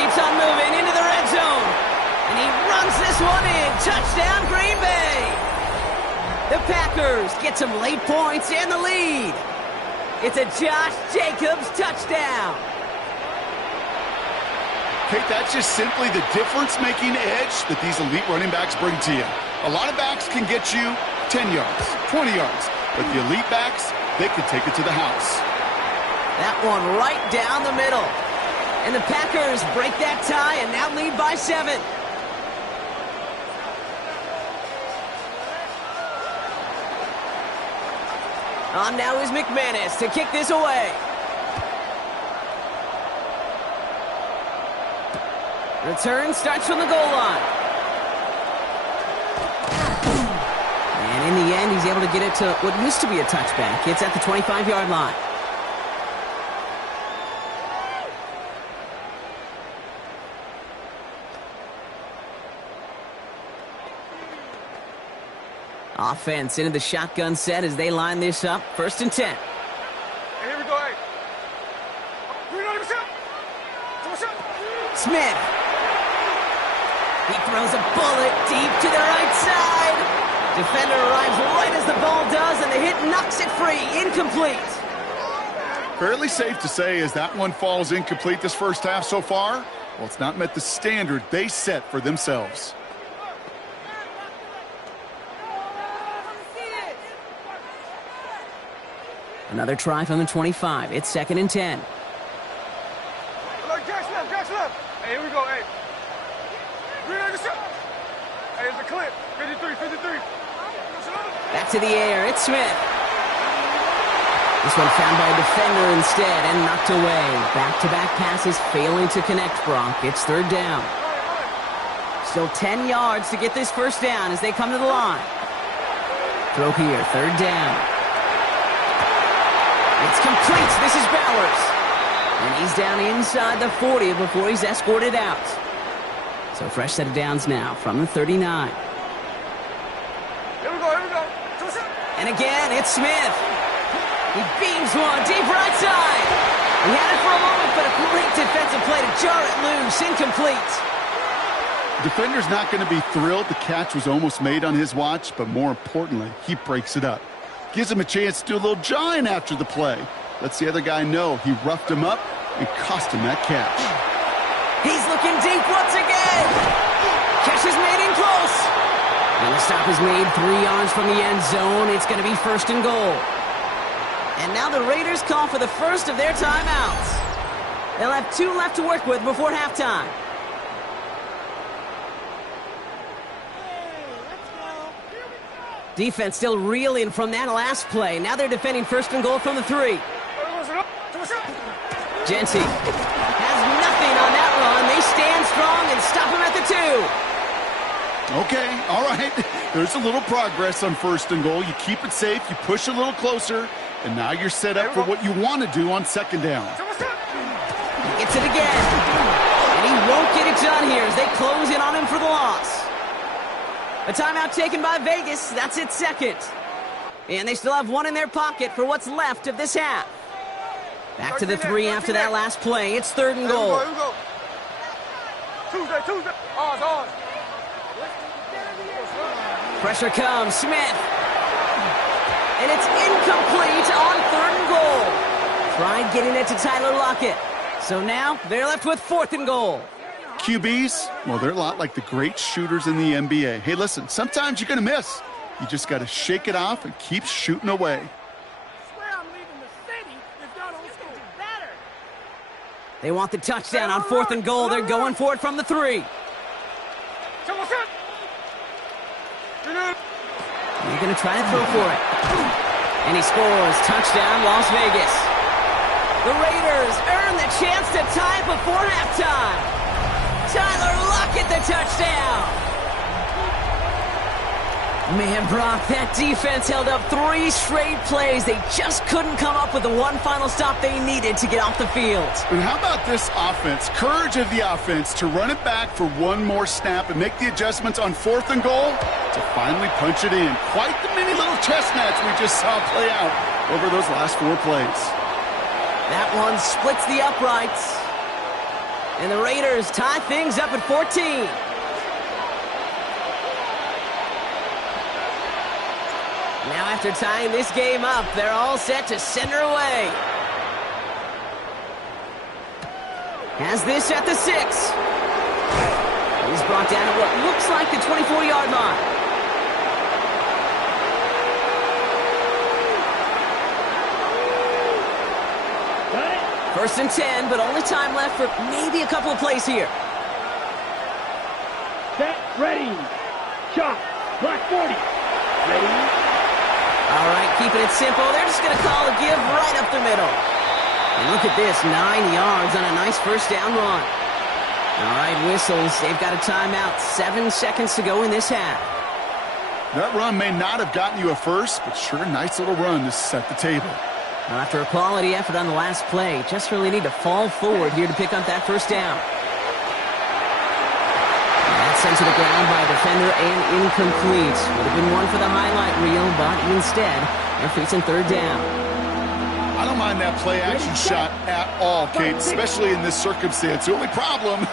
Keeps on moving into the red zone. And he runs this one in. Touchdown, Green Bay. The Packers get some late points and the lead. It's a Josh Jacobs touchdown. Kate, that's just simply the difference-making edge that these elite running backs bring to you. A lot of backs can get you 10 yards, 20 yards, but the elite backs, they can take it to the house. That one right down the middle. And the Packers break that tie and now lead by 7. On now is McManus to kick this away. Return starts from the goal line. And in the end, he's able to get it to what used to be a touchback. It's at the 25-yard line. Offense into the shotgun set as they line this up. 1st and 10. Hey, here we go, hey. Smith. He throws a bullet deep to the right side. Defender arrives right as the ball does, and the hit knocks it free. Incomplete. Fairly safe to say as that one falls incomplete this first half so far, well, it's not met the standard they set for themselves. Another try from the 25. It's 2nd and 10. Jack's left. Hey, here we go, hey. Hey, it's a clip. 53. Back to the air. It's Smith. This one found by a defender instead and knocked away. Back-to-back passes failing to connect, Brock. It's 3rd down. Still 10 yards to get this first down as they come to the line. Throw here. 3rd down. It's complete. This is Bowers. And he's down inside the 40 before he's escorted out. So fresh set of downs now from the 39. Here we go. And again, it's Smith. He beams one deep right side. He had it for a moment, but a great defensive play to jar it loose. Incomplete. Defender's not going to be thrilled the catch was almost made on his watch, but more importantly, he breaks it up. Gives him a chance to do a little jawing after the play. Lets the other guy know he roughed him up and cost him that catch. He's looking deep once again. Catch is made in close. And the stop is made 3 yards from the end zone. It's going to be 1st and goal. And now the Raiders call for the first of their timeouts. They'll have 2 left to work with before halftime. Defense still reeling from that last play. Now they're defending 1st and goal from the 3. Genty has nothing on that run. They stand strong and stop him at the 2. Okay, all right. There's a little progress on 1st and goal. You keep it safe, you push a little closer, and now you're set up for what you want to do on 2nd down. He gets it again. And he won't get it done here as they close in on him for the loss. A timeout taken by Vegas. That's its 2nd. And they still have 1 in their pocket for what's left of this half. Back to the 3 after that last play. It's 3rd and goal. Here we go. Tuesday. Ours. Pressure comes. Smith. And it's incomplete on 3rd and goal. Tried getting it to Tyler Lockett. So now they're left with 4th and goal. QBs, well, they're a lot like the great shooters in the NBA. Hey, listen, sometimes you're going to miss. You just got to shake it off and keep shooting away. They want the touchdown on 4th and goal. They're going for it from the 3. They're going to try to throw for it. And he scores. Touchdown, Las Vegas. The Raiders earn the chance to tie before halftime. Tyler Lockett, the touchdown. Man, Brock, that defense held up 3 straight plays. They just couldn't come up with the one final stop they needed to get off the field. And how about this offense? Courage of the offense to run it back for one more snap and make the adjustments on 4th and goal to finally punch it in. Quite the mini little chess match we just saw play out over those last 4 plays. That one splits the uprights. And the Raiders tie things up at 14. Now after tying this game up, they're all set to send her away. Has this at the 6. He's brought down at what looks like the 24-yard line. First and 10, but only time left for maybe a couple of plays here. Set, ready, shot, block 40. Ready. All right, keeping it simple. They're just going to call a give right up the middle. And look at this, 9 yards on a nice first down run. All right, whistles. They've got a timeout. 7 seconds to go in this half. That run may not have gotten you a first, but sure, nice little run to set the table. Well, after a quality effort on the last play, just really need to fall forward here to pick up that first down. That's sent to the ground by a defender and incomplete. Would have been one for the highlight reel, but instead, they're facing third down. I don't mind that play-action shot at all, Kate, especially in this circumstance. The only problem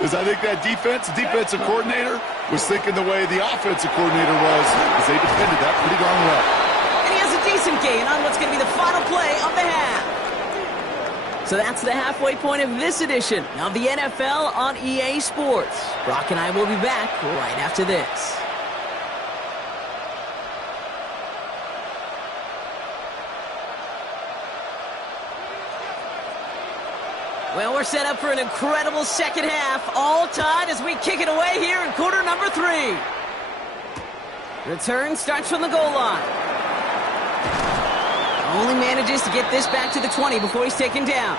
is I think that defensive coordinator was thinking the way the offensive coordinator was, as they defended that pretty darn well. And he has a decent gain on what's going to be the final play of the half. So that's the halfway point of this edition of the NFL on EA Sports. Brock and I will be back right after this. Well, we're set up for an incredible second half, all tied as we kick it away here in quarter number 3. Return starts from the goal line. Only manages to get this back to the 20 before he's taken down.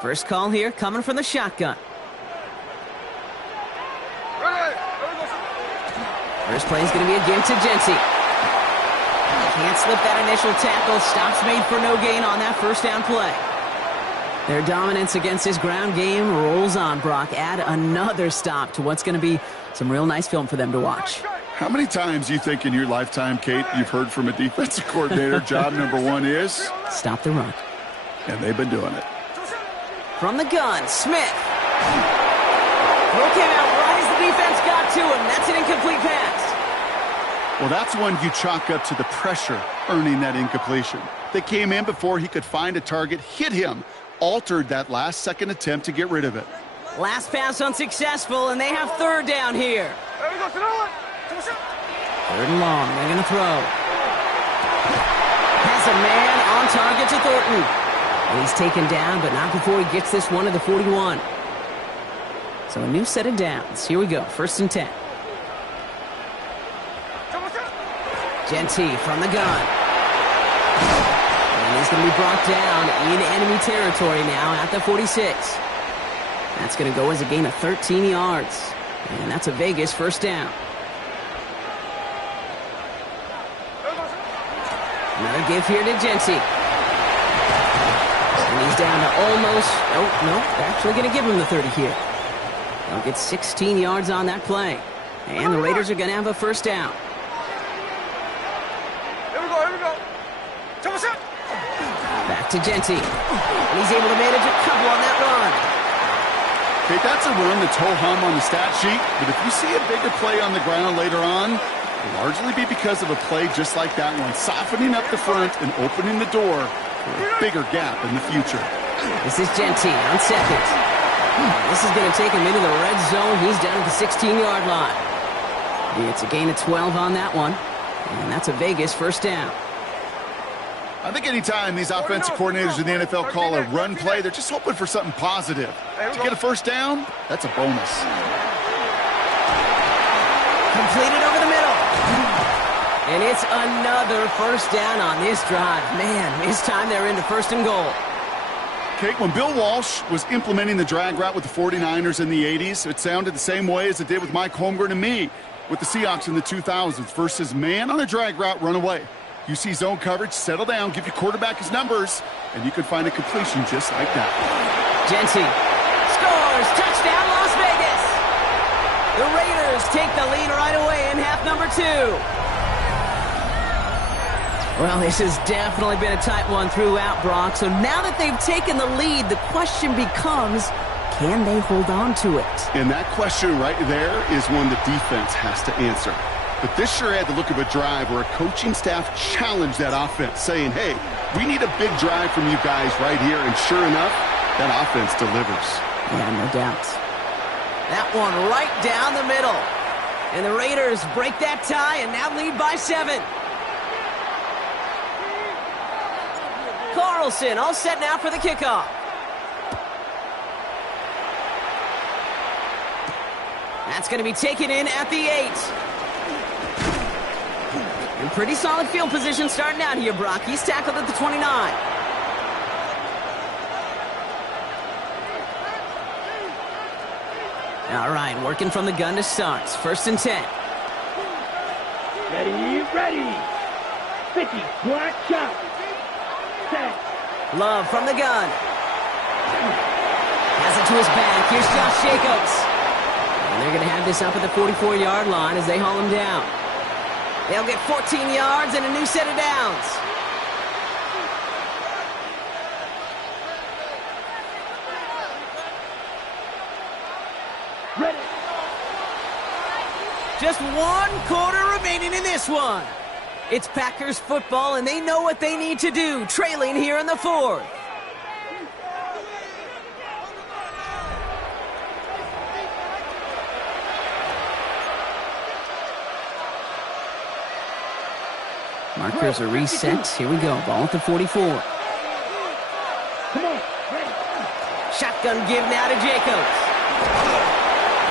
First call here coming from the shotgun. First play is going to be a give to Genty. Can't slip that initial tackle. Stops made for no gain on that first down play. Their dominance against this ground game rolls on, Brock. Add another stop to what's going to be some real nice film for them to watch. How many times do you think in your lifetime, Kate, you've heard from a defensive coordinator, job number 1 is? Stop the run. And they've been doing it. From the gun, Smith. Throw came out right as the defense got to him. That's an incomplete pass. Well, that's one you chalk up to the pressure earning that incompletion. They came in before he could find a target, hit him, altered that last-second attempt to get rid of it. Last pass unsuccessful, and they have third down here. Third and long, they're going to throw. Has a man on target to Thornton. And he's taken down, but not before he gets this one to the 41. So a new set of downs. Here we go, first and 10. Genty from the gun. And he's going to be brought down in enemy territory now at the 46. That's going to go as a gain of 13 yards. And that's a Vegas first down. Another give here to Genty. And he's down to almost... Oh, no, they're actually going to give him the 30 here. They'll get 16 yards on that play. And the Raiders are going to have a first down. Back to Genty. And he's able to manage a couple on that run. Okay, that's a run that's ho-hum on the stat sheet, but if you see a bigger play on the ground later on, it'll largely be because of a play just like that one, softening up the front and opening the door for a bigger gap in the future. This is Genty on second. This is going to take him into the red zone. He's down at the 16-yard line. It's a gain of 12 on that one, and that's a Vegas first down. I think anytime these offensive coordinators in the NFL call a run play, they're just hoping for something positive. To get a first down, that's a bonus. Completed over the middle. And it's another first down on this drive. Man, this time they're into first and goal. Kate, when Bill Walsh was implementing the drag route with the 49ers in the 80s, it sounded the same way as it did with Mike Holmgren and me with the Seahawks in the 2000s versus man on a drag route, run away. You see zone coverage, settle down, give your quarterback his numbers, and you can find a completion just like that. Genty scores, touchdown Las Vegas. The Raiders take the lead right away in half number 2. Well, this has definitely been a tight one throughout, Brock. So now that they've taken the lead, the question becomes, can they hold on to it? And that question right there is one the defense has to answer. But this sure had the look of a drive where a coaching staff challenged that offense, saying, hey, we need a big drive from you guys right here. And sure enough, that offense delivers. Yeah, no doubt. That one right down the middle. And the Raiders break that tie and now lead by 7. Carlson all set now for the kickoff. That's going to be taken in at the 8. And pretty solid field position starting out here, Brock. He's tackled at the 29. All right, working from the gun to start. 1st and 10. Ready. 50, black shot. Set. Love from the gun. Has it to his back. Here's Josh Jacobs. And they're going to have this up at the 44-yard line as they haul him down. They'll get 14 yards and a new set of downs. Ready. Just 1 quarter remaining in this one. It's Packers football, and they know what they need to do, trailing here in the 4th. Markers are reset. Here we go. Ball at the 44. Come on. Ready. Shotgun give now to Jacobs.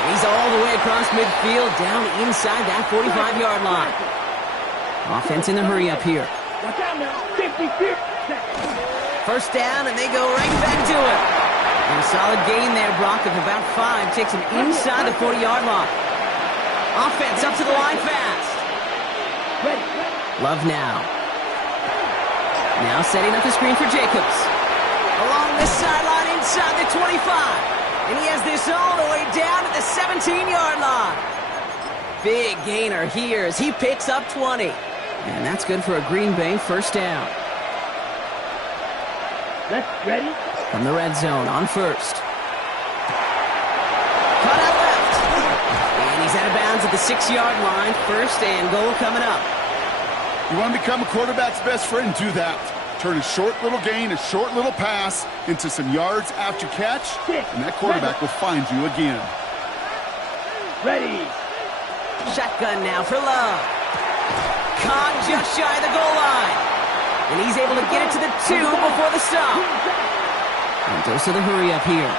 And he's all the way across midfield, down inside that 45-yard line. Offense in a hurry up here. Watch out now. 50. 1st down, and they go right back to it. And a solid gain there, Brock, of about 5. Takes him inside the 40-yard line. Offense up to the line fast. Ready. Love now. Now setting up the screen for Jacobs. Along this sideline inside the 25. And he has this all the way down to the 17-yard line. Big gainer here as he picks up 20. And that's good for a Green Bay 1st down. Let's ready. From the red zone on 1st. Caught out left. And he's out of bounds at the 6-yard line. 1st and goal coming up. You want to become a quarterback's best friend? Do that. Turn a short little gain, a short little pass into some yards after catch, and that quarterback will find you again. Ready. Shotgun now for Love. Caught just shy of the goal line. And he's able to get it to the 2 before the stop. And dose of the hurry up here.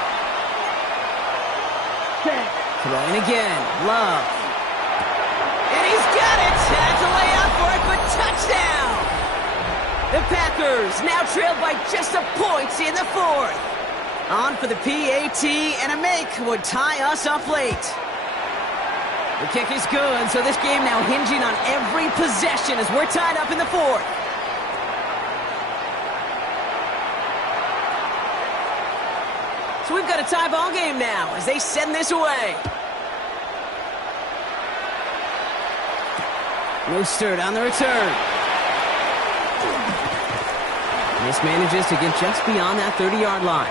Throwing again. Love. And he's got it. Has to lay out for it, but touchdown. The Packers now trailed by just a point in the 4th. On for the PAT, and a make would tie us up late. The kick is good, so this game now hinging on every possession as we're tied up in the 4th. So we've got a tie ball game now as they send this away. Mostert on the return. Mismanages to get just beyond that 30-yard line.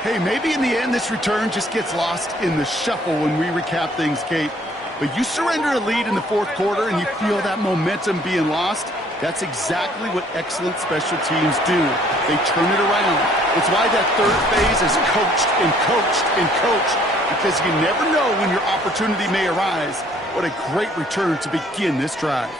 Hey, maybe in the end this return just gets lost in the shuffle when we recap things, Kate. But you surrender a lead in the 4th quarter and you feel that momentum being lost. That's exactly what excellent special teams do. They turn it around. It's why that 3rd phase is coached and coached and coached, because you never know when your opportunity may arise. What a great return to begin this drive.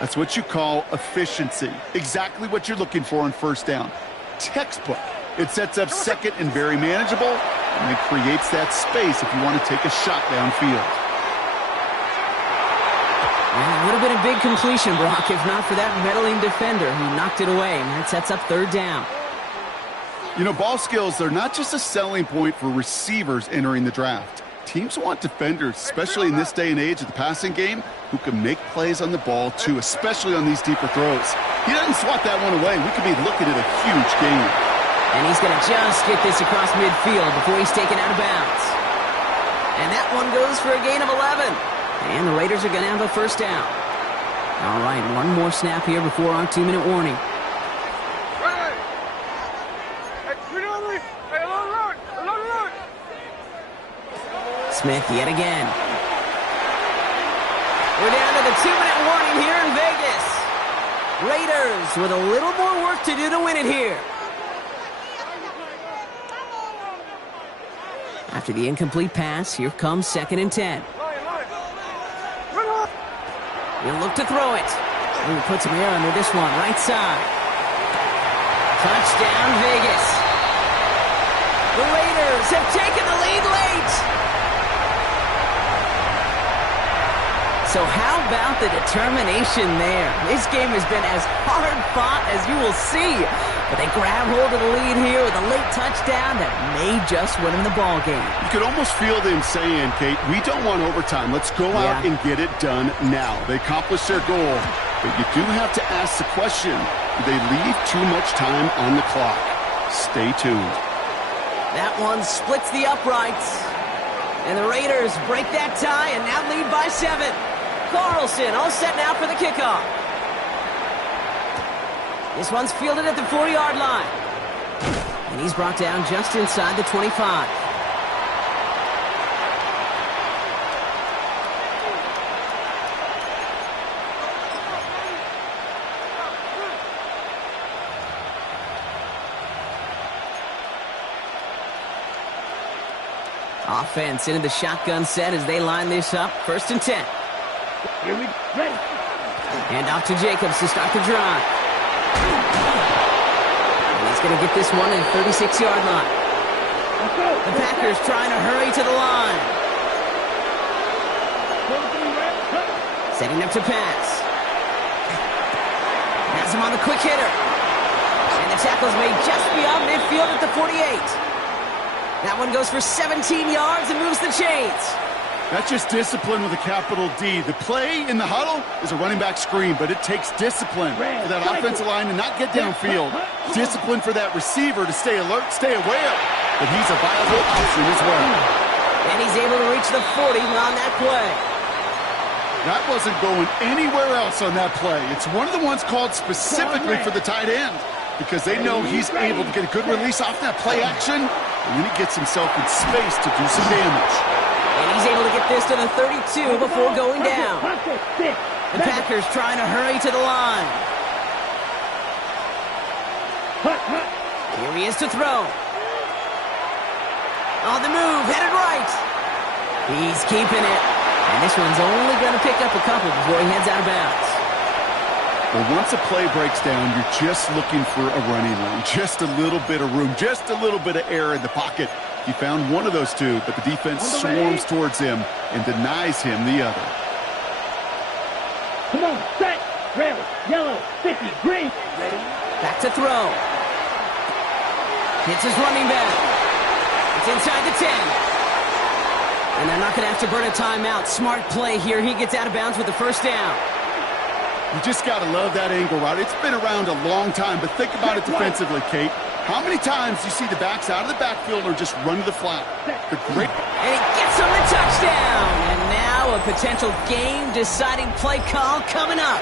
That's what you call efficiency. Exactly what you're looking for on 1st down. Textbook. It sets up 2nd and very manageable, and it creates that space if you want to take a shot downfield. And it would have been a big completion, Brock, if not for that meddling defender who knocked it away, and that sets up 3rd down. You know, ball skills, they're not just a selling point for receivers entering the draft. Teams want defenders, especially in this day and age of the passing game, who can make plays on the ball, too, especially on these deeper throws. He doesn't swat that one away. We could be looking at a huge gain. And he's going to just get this across midfield before he's taken out of bounds. And that one goes for a gain of 11. And the Raiders are going to have a 1st down. All right, one more snap here before our 2-minute warning. Smith yet again. We're down to the 2-minute warning here in Vegas. Raiders with a little more work to do to win it here. After the incomplete pass, here comes 2nd and 10. He'll look to throw it. He puts him here under this one, right side. Touchdown, Vegas. The Raiders have taken the lead late. So how about the determination there? This game has been as hard fought as you will see. But they grab hold of the lead here with a late touchdown that may just win them the ball game. You could almost feel them saying, Kate, we don't want overtime. Let's go out and get it done now. They accomplished their goal. But you do have to ask the question, do they leave too much time on the clock? Stay tuned. That one splits the uprights. And the Raiders break that tie and now lead by 7. Carlson all set now for the kickoff. This one's fielded at the 40-yard line. And he's brought down just inside the 25. Offense into the shotgun set as they line this up. 1st and 10. Here we go. Ready. Hand off to Jacobs to start the drive. And he's going to get this one at the 36-yard line. The Packers trying to hurry to the line. Setting up to pass. Has him on the quick hitter. And the tackle's made just beyond midfield at the 48. That one goes for 17 yards and moves the chains. That's just discipline with a capital D. The play in the huddle is a running back screen, but it takes discipline for that offensive line to not get downfield. Discipline for that receiver to stay alert, stay aware. But he's a viable option as well. And he's able to reach the 40 on that play. That wasn't going anywhere else on that play. It's one of the ones called specifically for the tight end because they know he's able to get a good release off that play action, and then he gets himself in space to do some damage. And he's able to get this to the 32 before going down. The Packers trying to hurry to the line. Here he is to throw. On the move, headed right. He's keeping it. And this one's only going to pick up a couple before he heads out of bounds. Well, once a play breaks down, you're just looking for a running lane. Just a little bit of room, just a little bit of air in the pocket. He found one of those two, but the defense swarms towards him and denies him the other. Come on, set, red, yellow, 50, green. Ready? Back to throw. Hits his running back. It's inside the 10. And they're not going to have to burn a timeout. Smart play here. He gets out of bounds with the first down. You just got to love that angle route. It's been around a long time, but think about it defensively, Kate. How many times do you see the backs out of the backfield or just run to the flat? And he gets him the touchdown. And now a potential game-deciding play call coming up.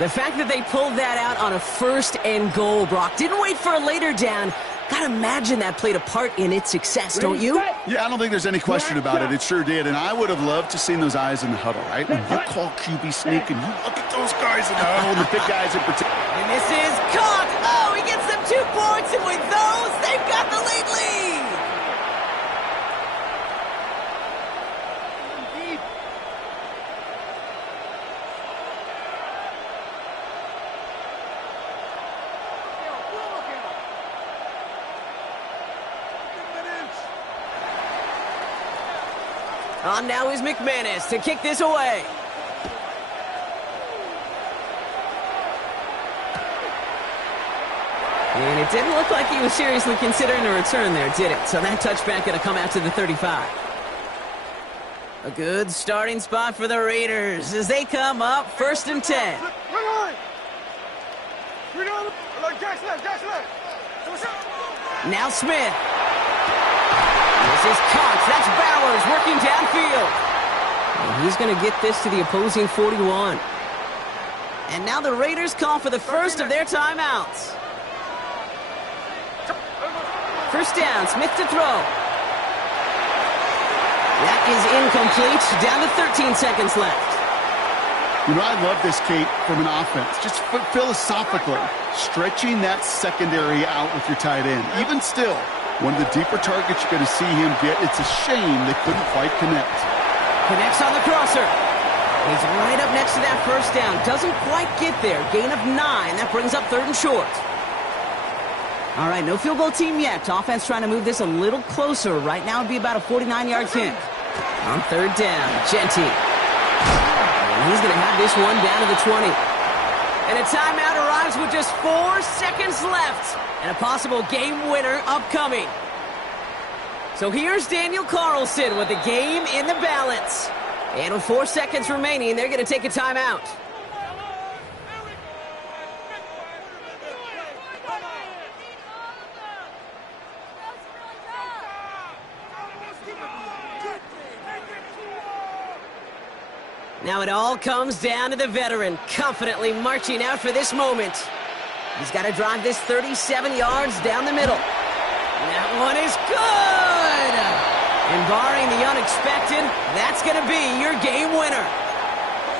The fact that they pulled that out on a 1st and goal, Brock, didn't wait for a later down. Gotta imagine that played a part in its success, don't you? Yeah, I don't think there's any question about it. It sure did. And I would have loved to seen those eyes in the huddle, right? When you call QB sneak and you look at those guys in the huddle, the big guys in particular. And this is caught. Oh, he gets them 2 points, and with those, they've got the lead. On now is McManus to kick this away. And it didn't look like he was seriously considering a return there, did it? So that touchback going to come out to the 35. A good starting spot for the Raiders as they come up 1st and 10. Now Smith. This is Cox. That's Bowers working downfield. And he's going to get this to the opposing 41. And now the Raiders call for the first of their timeouts. First down, Smith to throw. That is incomplete. Down to 13 seconds left. You know, I love this, Kate, from an offense. Just philosophically, stretching that secondary out with your tight end. Even still, one of the deeper targets you're going to see him get. It's a shame they couldn't quite connect. Connects on the crosser. He's right up next to that first down. Doesn't quite get there. Gain of 9. That brings up 3rd and short. All right, no field goal team yet. Offense trying to move this a little closer. Right now it would be about a 49-yard kick. On 3rd down, Genty. And he's going to have this one down to the 20. And a timeout arrives with just 4 seconds left. And a possible game winner upcoming. So here's Daniel Carlson with the game in the balance. And with 4 seconds remaining, they're going to take a timeout. Now it all comes down to the veteran, confidently marching out for this moment. He's got to drive this 37 yards down the middle. That one is good! And barring the unexpected, that's going to be your game winner.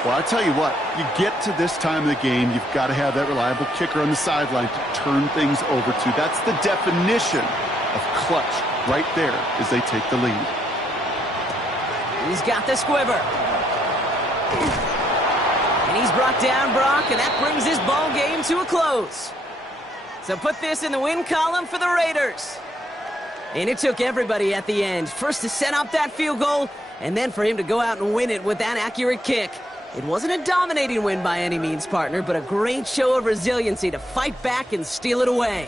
Well, I tell you what, you get to this time of the game, you've got to have that reliable kicker on the sideline to turn things over to. That's the definition of clutch right there as they take the lead. He's got the squiver. And he's brought down, Brock, and that brings this ball game to a close. So put this in the win column for the Raiders. And it took everybody at the end. First to set up that field goal, and then for him to go out and win it with that accurate kick. It wasn't a dominating win by any means, partner, but a great show of resiliency to fight back and steal it away.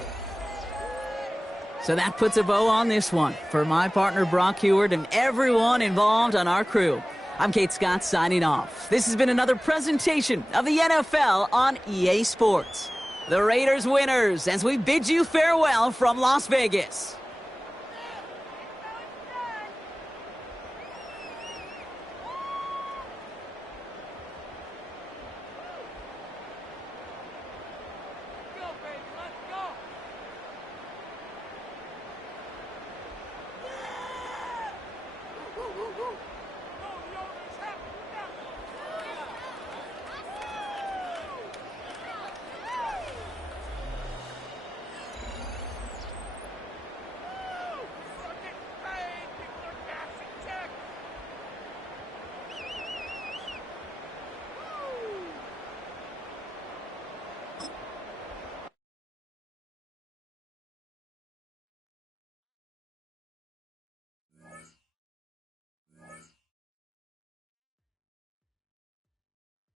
So that puts a bow on this one. For my partner, Brock Heward, and everyone involved on our crew. I'm Kate Scott signing off. This has been another presentation of the NFL on EA Sports. The Raiders winners as we bid you farewell from Las Vegas.